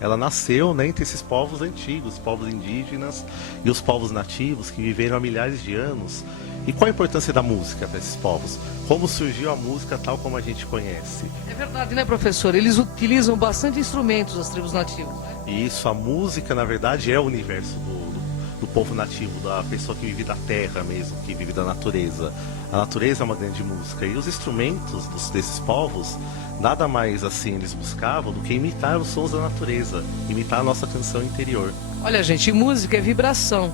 ela nasceu, né, entre esses povos antigos, povos indígenas e os povos nativos que viveram há milhares de anos. E qual a importância da música para esses povos? Como surgiu a música tal como a gente conhece? É verdade, né, professor? Eles utilizam bastante instrumentos, as tribos nativas, né? E isso, a música, na verdade, é o universo do povo nativo, da pessoa que vive da terra mesmo, que vive da natureza. A natureza é uma grande música. E os instrumentos desses povos, nada mais assim eles buscavam do que imitar os sons da natureza, imitar a nossa canção interior. Olha, gente, música é vibração.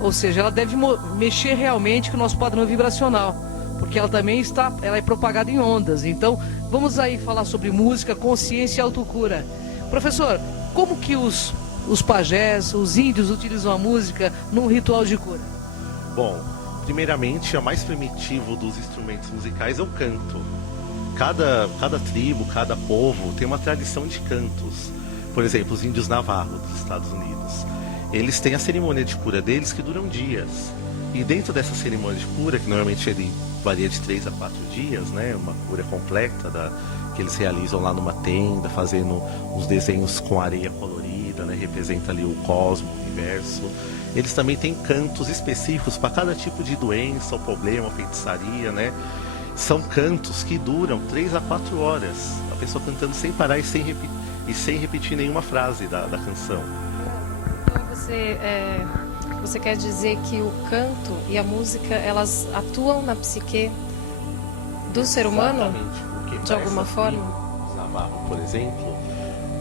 Ou seja, ela deve mexer realmente com o nosso padrão vibracional, porque ela também ela é propagada em ondas. Então, vamos aí falar sobre música, consciência e autocura. Professor, como que os pajés, os índios utilizam a música num ritual de cura? Bom, primeiramente, o mais primitivo dos instrumentos musicais é o canto. Cada tribo, cada povo tem uma tradição de cantos. Por exemplo, os índios Navarro dos Estados Unidos. Eles têm a cerimônia de cura deles que duram dias. E dentro dessa cerimônia de cura, que normalmente ele varia de 3 a 4 dias, né, uma cura completa que eles realizam lá numa tenda, fazendo uns desenhos com areia colorida, né, representa ali o cosmo, o universo. Eles também têm cantos específicos para cada tipo de doença, ou problema, ou feitiçaria, né? São cantos que duram 3 a 4 horas, a pessoa cantando sem parar e sem repetir nenhuma frase da canção. Então você quer dizer que o canto e a música, elas atuam na psique do ser humano? Exatamente, porque de alguma forma? Os Navarro, por exemplo,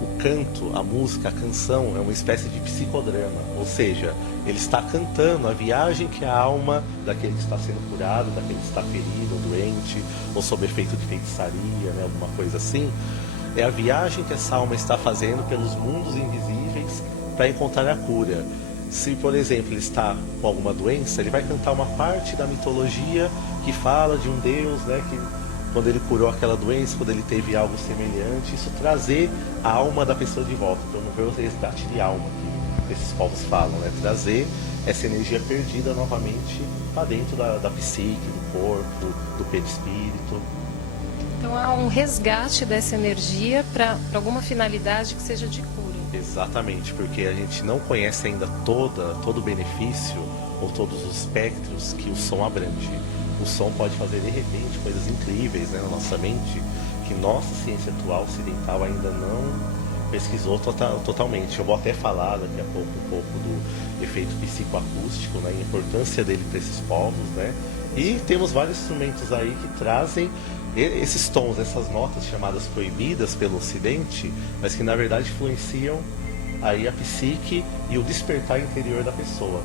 o canto, a música, a canção é uma espécie de psicodrama, ou seja, ele está cantando a viagem que a alma daquele que está sendo curado, daquele que está ferido ou doente, ou sob efeito de feitiçaria, né, alguma coisa assim, é a viagem que essa alma está fazendo pelos mundos invisíveis para encontrar a cura. Se, por exemplo, ele está com alguma doença, ele vai cantar uma parte da mitologia que fala de um deus, né, que quando ele curou aquela doença, quando ele teve algo semelhante, isso trazer a alma da pessoa de volta. Então, não foi o resgate de alma que esses povos falam, né? Trazer essa energia perdida novamente para dentro da psique, do corpo, do perispírito. Então há um resgate dessa energia para alguma finalidade que seja de cura. Exatamente, porque a gente não conhece ainda todo o benefício ou todos os espectros que o som abrange. O som pode fazer de repente coisas incríveis, né, na nossa mente, que nossa ciência atual ocidental ainda não pesquisou totalmente. Eu vou até falar daqui a pouco um pouco do efeito psicoacústico, né, a importância dele para esses povos, né? E temos vários instrumentos aí que trazem esses tons, essas notas chamadas proibidas pelo Ocidente, mas que na verdade influenciam aí a psique e o despertar interior da pessoa.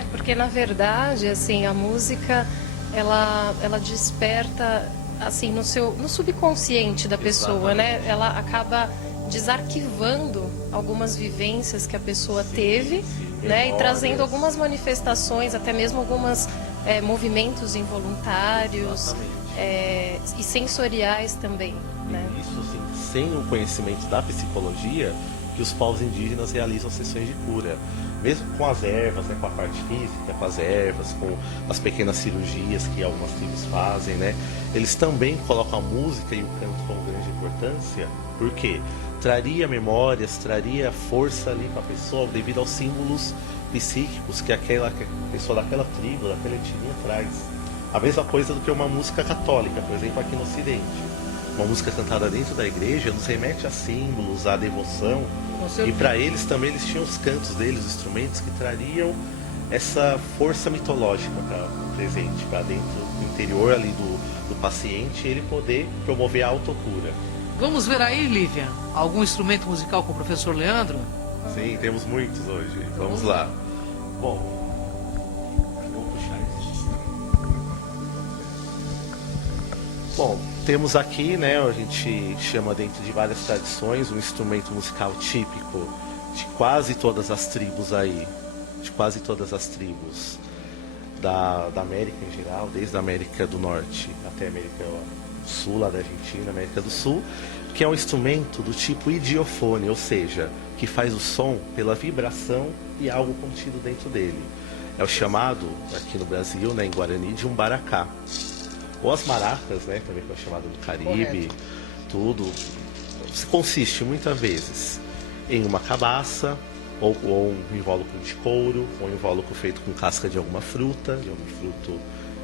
É porque na verdade, assim, a música ela desperta assim no subconsciente da pessoa, né? Ela acaba desarquivando algumas vivências que a pessoa teve, né? E trazendo algumas manifestações, até mesmo algumas movimentos involuntários e sensoriais também, né? Isso, assim, sem o conhecimento da psicologia, que os povos indígenas realizam sessões de cura, mesmo com as ervas, né, com a parte física, com as ervas, com as pequenas cirurgias que algumas tribos fazem, né? Eles também colocam a música e o canto com grande importância, porque traria memórias, traria força ali para a pessoa devido aos símbolos psíquicos que aquela pessoa daquela tribo, daquela etnia traz. A mesma coisa do que uma música católica, por exemplo, aqui no Ocidente. Uma música cantada dentro da igreja nos remete a símbolos, a devoção. E para eles também, eles tinham os cantos deles, os instrumentos que trariam essa força mitológica para o presente, para dentro do interior ali do paciente, ele poder promover a autocura. Vamos ver aí, Lívia, algum instrumento musical com o professor Leandro? Sim, temos muitos hoje. Vamos lá. Bom, vou puxar esse. Bom, temos aqui, né, a gente chama dentro de várias tradições, um instrumento musical típico de quase todas as tribos aí, de quase todas as tribos da América em geral, desde a América do Norte até a América do Sul, lá da Argentina, América do Sul, que é um instrumento do tipo idiofone, ou seja, que faz o som pela vibração e algo contido dentro dele. É o chamado, aqui no Brasil, né, em Guarani, de um baracá. Ou as maracas, né, também que é chamado no Caribe, correto. Tudo. Se consiste muitas vezes em uma cabaça, ou um invólucro de couro, ou um invólucro feito com casca de alguma fruta, de algum fruto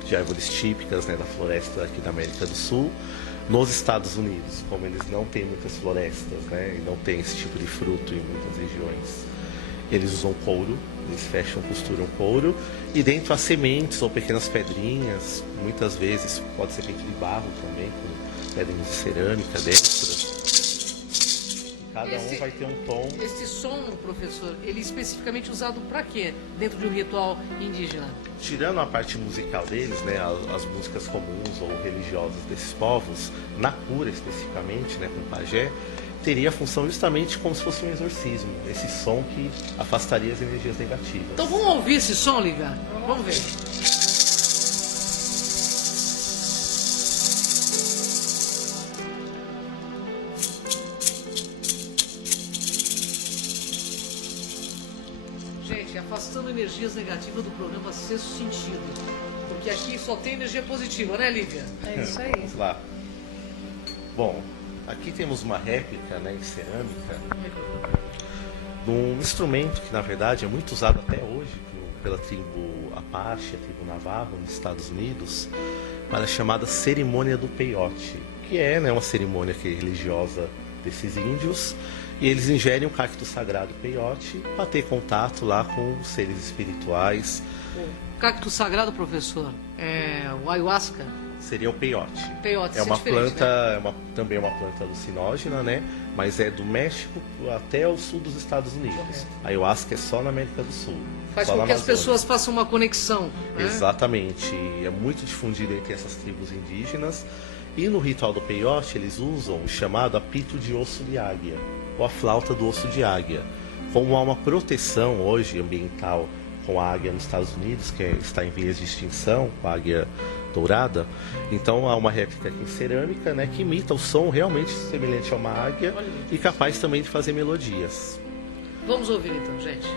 de árvores típicas, né, da floresta aqui da América do Sul. Nos Estados Unidos, como eles não têm muitas florestas, né, e não tem esse tipo de fruto em muitas regiões, eles usam couro, eles fecham, costuram couro, e dentro há sementes ou pequenas pedrinhas, muitas vezes pode ser feito de barro também, com pedrinhas de cerâmica dentro. Cada um vai ter um tom. Esse som, professor, ele é especificamente usado para quê dentro de um ritual indígena? Tirando a parte musical deles, né, as músicas comuns ou religiosas desses povos, na cura especificamente, né, com pajé, teria a função justamente como se fosse um exorcismo, esse som que afastaria as energias negativas. Então vamos ouvir esse som, Liga? Vamos ver. Gente, afastando energias negativas do programa Sexto Sentido. Porque aqui só tem energia positiva, né, Lívia? É isso aí. Vamos lá. Bom, aqui temos uma réplica, né, em cerâmica de um instrumento que, na verdade, é muito usado até hoje pela tribo Apache, a tribo Navajo, nos Estados Unidos, para a chamada cerimônia do peiote, que é, né, uma cerimônia religiosa desses índios, e eles ingerem o cacto sagrado peiote para ter contato lá com os seres espirituais. O cacto sagrado, professor, é o ayahuasca. Seria o peiote. Peiote, é uma planta, né? Também é uma planta alucinógena, né? Mas é do México até o sul dos Estados Unidos. Correto. A ayahuasca é só na América do Sul. Faz só com na que as Amazônia. pessoas façam uma conexão. Né? Exatamente. É muito difundido entre essas tribos indígenas. E no ritual do peiote eles usam o chamado apito de osso de águia, ou a flauta do osso de águia. Como há uma proteção hoje ambiental com a águia nos Estados Unidos, que está em vias de extinção, com a águia dourada, então há uma réplica aqui em cerâmica, né, que imita o som realmente semelhante a uma águia e capaz também de fazer melodias. Vamos ouvir então, gente.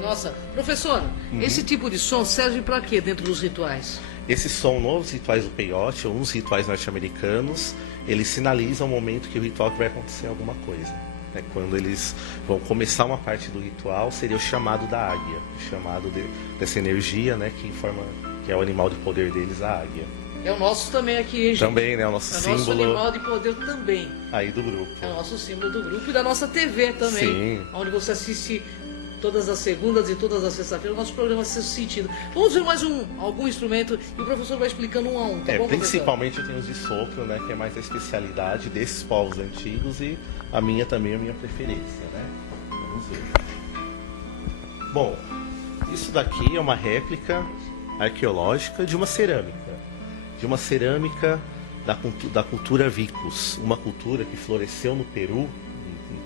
Nossa, professor, esse tipo de som serve para quê dentro dos rituais? Esse som nos rituais do peiote, ou nos rituais norte-americanos, eles sinalizam o momento que o ritual que vai acontecer alguma coisa. Né? Quando eles vão começar uma parte do ritual, seria o chamado da águia, o chamado dessa energia, né, que informa que é o animal de poder deles, a águia. É o nosso também aqui, hein, gente? Também, né, o nosso É o símbolo nosso animal de poder também. aí do grupo. É o nosso símbolo do grupo e da nossa TV também. Sim. Onde você assiste todas as segundas e todas as sextas-feiras, o nosso programa Sexto Sentido. Vamos ver mais algum instrumento e o professor vai explicando um a um, tá bom, professor? Principalmente eu tenho os de sopro, né, que é mais a especialidade desses povos antigos e a minha também é a minha preferência, né? Vamos ver. Bom, isso daqui é uma réplica arqueológica de uma cerâmica. Da cultura Vicus, uma cultura que floresceu no Peru,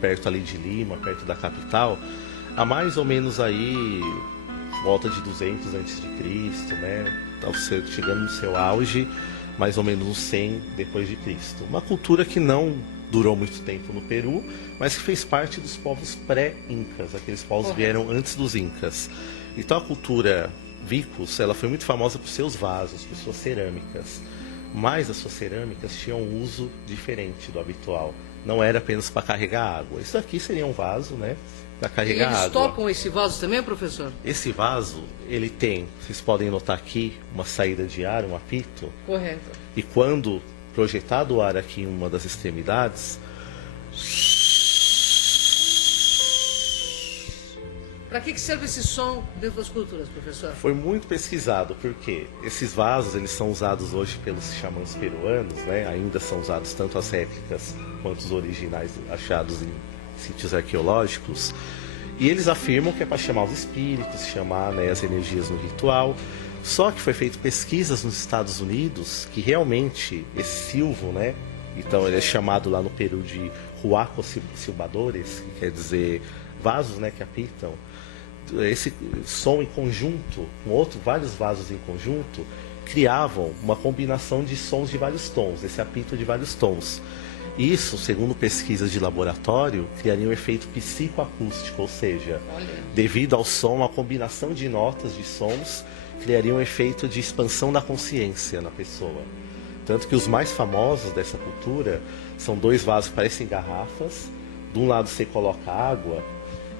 perto ali de Lima, perto da capital, há mais ou menos aí volta de 200 a.C., né? Chegando no seu auge, mais ou menos uns 100 depois de Cristo. Uma cultura que não durou muito tempo no Peru, mas que fez parte dos povos pré-incas, aqueles povos que vieram antes dos incas. Então a cultura Vicus, ela foi muito famosa por seus vasos, por suas cerâmicas. Mas as suas cerâmicas tinham um uso diferente do habitual. Não era apenas para carregar água. Isso aqui seria um vaso, né, para carregar água. Eles tocam esse vaso também, professor? Esse vaso, ele tem, vocês podem notar aqui, uma saída de ar, um apito. Correto. E quando projetado o ar aqui em uma das extremidades, Para que serve esse som dentro das culturas, professor? foi muito pesquisado, porque esses vasos eles são usados hoje pelos xamãs peruanos, né? Ainda são usados tanto as réplicas quanto os originais achados em sítios arqueológicos. E eles afirmam que é para chamar os espíritos, chamar, né, as energias no ritual. Só que foi feito pesquisas nos Estados Unidos que realmente esse silvo, né? Então ele é chamado lá no Peru de huacos silbadores, que quer dizer vasos, né, que apitam. Esse som em conjunto, com vários vasos em conjunto, criavam uma combinação de sons de vários tons, esse apito de vários tons. Isso, segundo pesquisas de laboratório, criaria um efeito psicoacústico, ou seja, devido ao som, a combinação de notas, de sons, criaria um efeito de expansão da consciência na pessoa. Tanto que os mais famosos dessa cultura são 2 vasos que parecem garrafas, de um lado você coloca água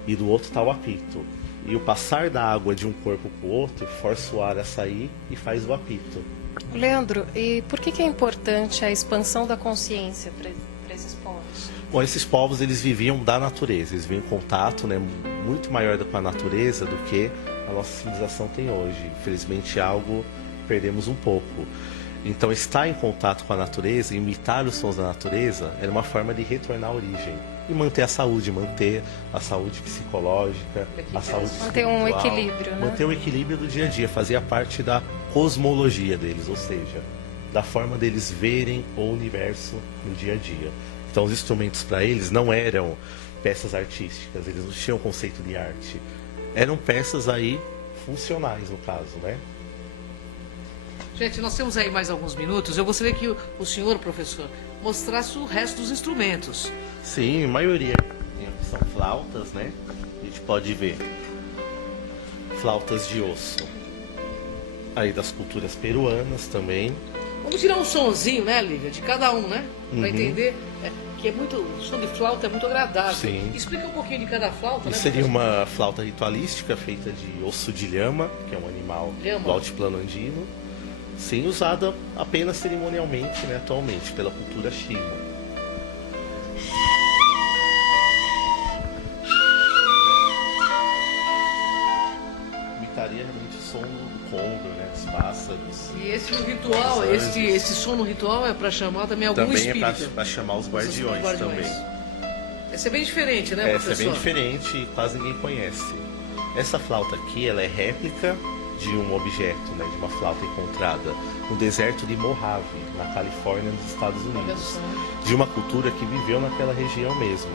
e do outro está o apito. E o passar da água de um corpo para o outro força o ar a sair e faz o apito. Leandro, e por que é importante a expansão da consciência para esses povos? Bom, esses povos eles viviam da natureza, eles viviam em contato, né, muito maior com a natureza do que a nossa civilização tem hoje. Infelizmente, algo perdemos um pouco. Então, estar em contato com a natureza, imitar os sons da natureza, era uma forma de retornar à origem e manter a saúde psicológica, a saúde espiritual. Manter um equilíbrio, né? Manter o equilíbrio do dia a dia, fazia parte da cosmologia deles, ou seja, da forma deles verem o universo no dia a dia. Então, os instrumentos para eles não eram peças artísticas, eles não tinham conceito de arte. Eram peças aí funcionais, no caso, né? Gente, nós temos aí mais alguns minutos. Eu gostaria que o senhor, professor, mostrasse o resto dos instrumentos. Sim, a maioria são flautas, né? A gente pode ver flautas de osso aí das culturas peruanas também. Vamos tirar um sonzinho, né, Lívia, de cada um, né? Para entender que é muito, o som de flauta é muito agradável. Sim. Explica um pouquinho de cada flauta, né? Seria uma flauta ritualística feita de osso de lhama, que é um animal do altiplano andino. Sim, usada apenas cerimonialmente, né, atualmente, pela cultura Shima. Imitaria realmente o som do condor, né, dos pássaros. E esse ritual, esse som no ritual é para chamar também algum também espírito. Também é para chamar os guardiões também. Essa é bem diferente, né, professor? Essa é bem diferente e quase ninguém conhece. Essa flauta aqui, ela é réplica de um objeto, né, de uma flauta encontrada no deserto de Mojave, na Califórnia, nos Estados Unidos, de uma cultura que viveu naquela região mesmo.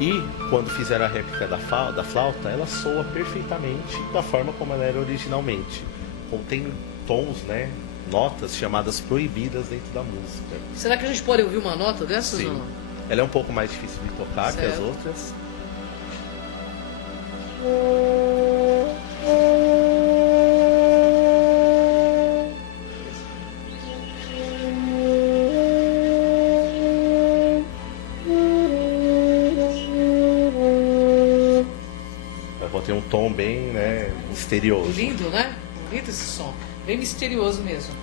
E quando fizeram a réplica da flauta, ela soa perfeitamente da forma como ela era originalmente. Contém tons, né, notas chamadas proibidas dentro da música. Será que a gente pode ouvir uma nota dessas? Sim. Ou não? Ela é um pouco mais difícil de tocar que as outras. Tem um tom bem, né, misterioso. Lindo, né? Bonito esse som. Bem misterioso mesmo.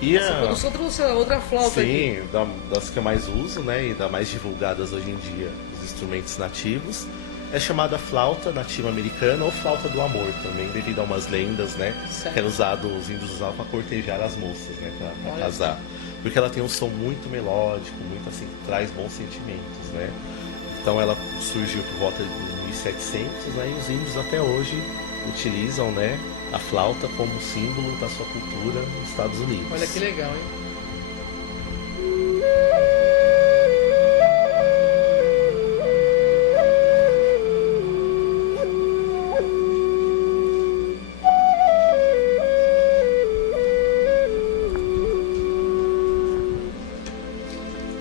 E eu só trouxe outra flauta aqui. Sim, das que eu mais uso, né, e das mais divulgadas hoje em dia, os instrumentos nativos, é chamada flauta nativa americana ou flauta do amor também, devido a umas lendas, né, certo, que era usado, os índios usavam para cortejar as moças, né, para casar. Porque ela tem um som muito melódico, muito assim, que traz bons sentimentos, né. Então ela surgiu por volta de 1700, aí os índios até hoje utilizam, né, a flauta como símbolo da sua cultura nos Estados Unidos. Olha que legal, hein?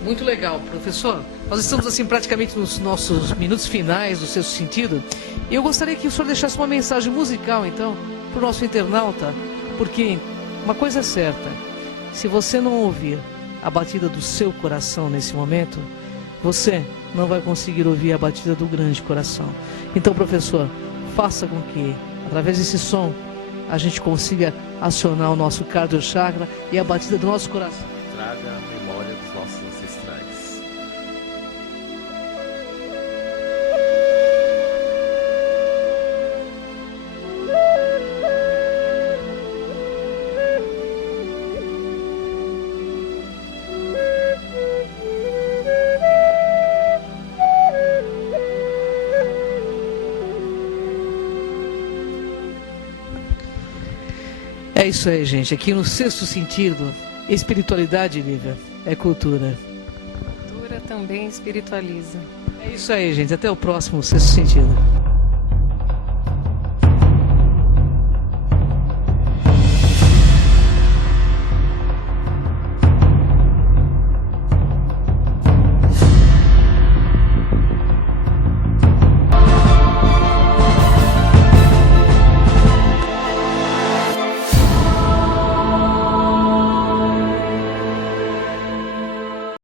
Muito legal, professor. Nós estamos assim praticamente nos nossos minutos finais do Sexto Sentido. E eu gostaria que o senhor deixasse uma mensagem musical, então, para o nosso internauta, porque uma coisa é certa, se você não ouvir a batida do seu coração nesse momento, você não vai conseguir ouvir a batida do grande coração. Então, professor, faça com que, através desse som, a gente consiga acionar o nosso cardio chakra e a batida do nosso coração. Traga a memória dos nossos ancestrais. É isso aí, gente. Aqui no Sexto Sentido, espiritualidade, Lívia, é cultura. Cultura também espiritualiza. É isso aí, gente. Até o próximo Sexto Sentido.